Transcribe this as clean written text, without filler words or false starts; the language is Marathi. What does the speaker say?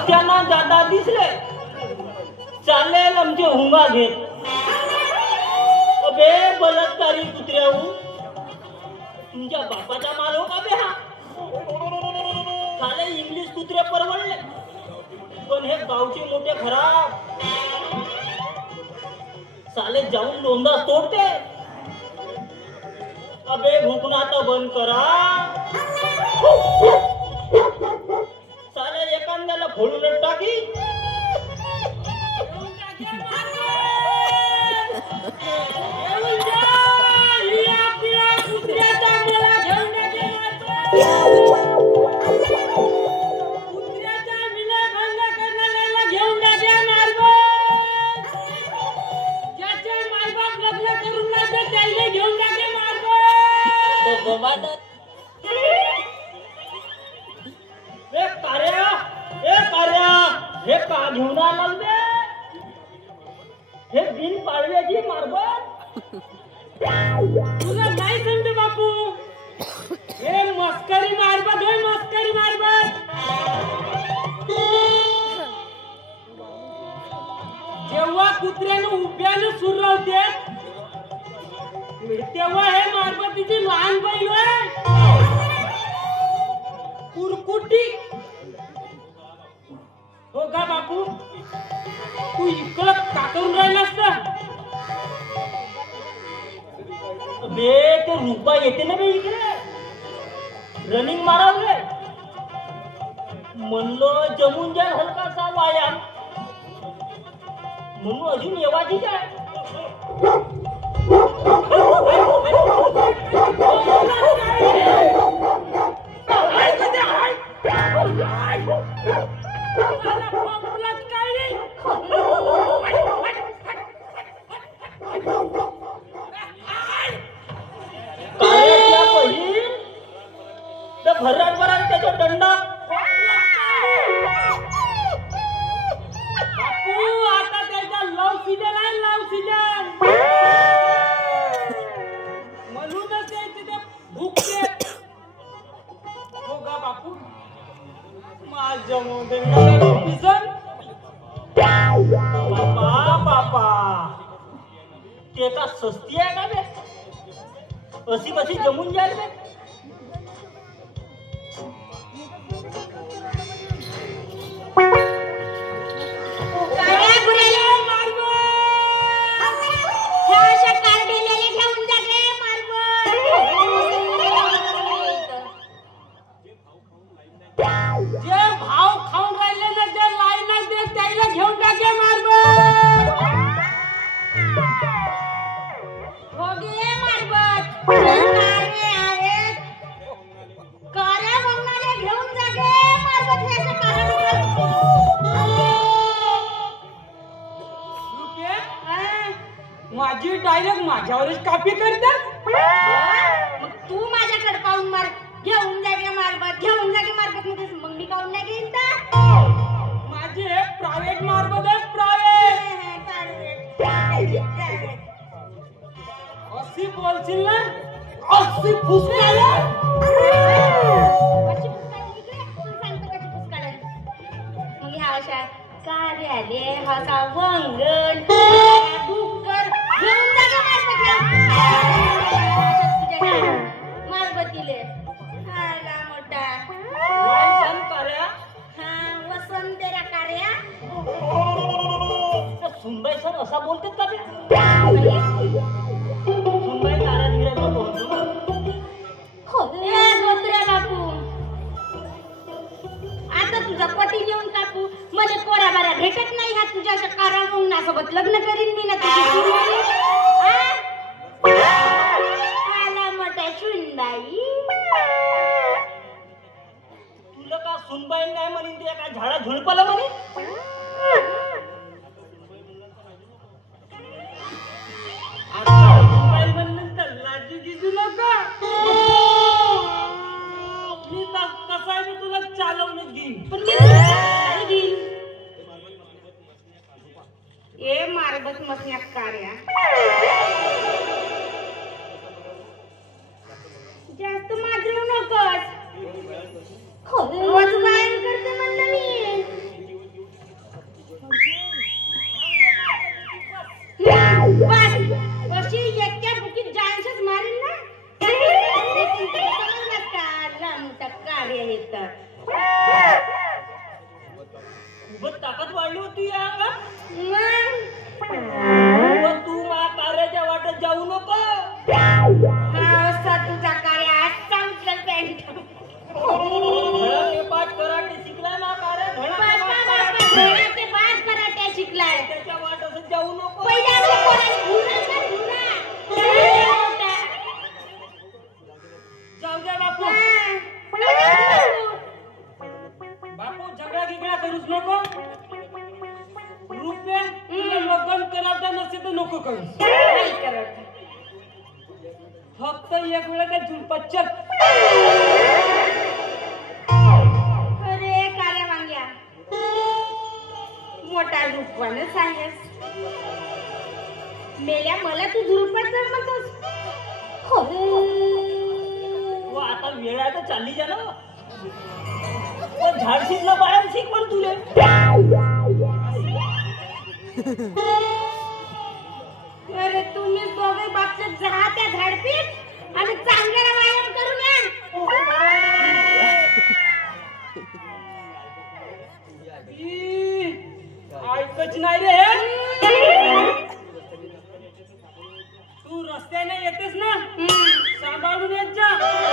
रस्त्याना जाता दिसले चालेल आमचे हुंगा घेत. अबे बलात्कारी कुत्र्याहू तुमच्या बापाचा माल हो का बे हा. साले इंग्लिश कुत्रे परवडले पण हे गावचे मोठे खराब साले जाऊन लोंदा तोडते. अबे भुकना तर बंद करा. साले एखाद्याला फोडून टाकी. हे का घेऊन आला बे. हे बिन पाडव्याची मारबत तुला नाही समजे बापू. हे मस्करी मारबत होय मस्करी मारबत. जेव्हा कुत्र्यानं उभ्यानं सुरू होते तेव्हा हे मारबतीची लहान बहीण होय कुरकुटी. हो का बापू तू इकडं काकवून राहिलास ना बे. ते रुपा येते ना बे इकडे रनिंग मारावले म्हणलो जमून जाईल हलकासा व्यायाम म्हणून अजून येवाचीच आहे. भराट भराट त्याचा दंडा. बापू आता त्याचा लव सीजन आहे लव सीजन म्हणूनच तिथे भुकते. हो का बापू माझ्या सीजन. बापा बापा ते का सस्ती आहे का बे. अशी कशी जमून जाईल बे. माझी डायरेक्ट माझ्यावरच कापी करतात. मग तू माझ्याकडे पाहून मार. घेऊन जागे मारबत घेऊन जागे मारबत मग मी काऊन नाही घेईन तर. माझे प्रायव्हेट मारबत आहे प्रायव्हेट. अशी बोलशील ना अशी फुसकायला. कशी फुसकायला इकडे तू सांगतो कशी फुसकायला. मग ह्या अशा कार्याले हसा वंगण डुक्कर घेऊन जागे मारबतीले. आला मोठा कार्या हा वसंतेरा कार्या. सुनबाई सर असा बोलतात का बे. सुनबाई तारा धीराचा बोलतो ए गोत्र्या बापू आता तुझा पटी नेऊन टाकू. मला पोऱ्या बाऱ्या भेटत नाही ह्या तुझ्या अशा कारासोबत लग्न करीन मी ना तुझी. आला मोठा सुनबाई. तुला का सुनबाई नाही म्हणीन ते काय झाडा झुडपाला म्हणे. सुनबाई म्हणून लाजी दिसू नका. मी कसा आहे मी तुला चालवून घेईन. पण मी नाही घेईन. ए मारबत मसन्या कार्या जास्त माजरू नकोस. रोज व्यायाम करते म्हणलं मी. तू या अंगात? मग पण तू म्हाताऱ्याच्या वाटत जाऊ नको. हा असा तुझा कार्य आजचा उचल पॅन्ट धडाके पाठ कराटे शिकलाय म्हाताऱ्या. घोड्याचे पाच कराटे शिकलाय त्याच्या वाटत जाऊ नको. पहिल्या आपल्या पोराला धुरा का धुरा? जाऊ द्या बापू. बापू झगडा गिगडा करूच नको. रुपये तुला लग्न करायचं नसेल तर नको करू. नाही करत. फक्त एक वेळा त्या झुंपच्चर. अरे काल्या वांग्या मोठा रूपवान सांगस मेल्या मला तू झुरपाचं म्हणतोस. तू आता वेळ आहे तर चालली जा ना. पण झाड शिकलं बाळा शिक पण तुले. अरे तुम्ही दोघे बाबतीत जा त्या झाडपीत आणि चांगला व्यायाम करून ऐकच नाही रे.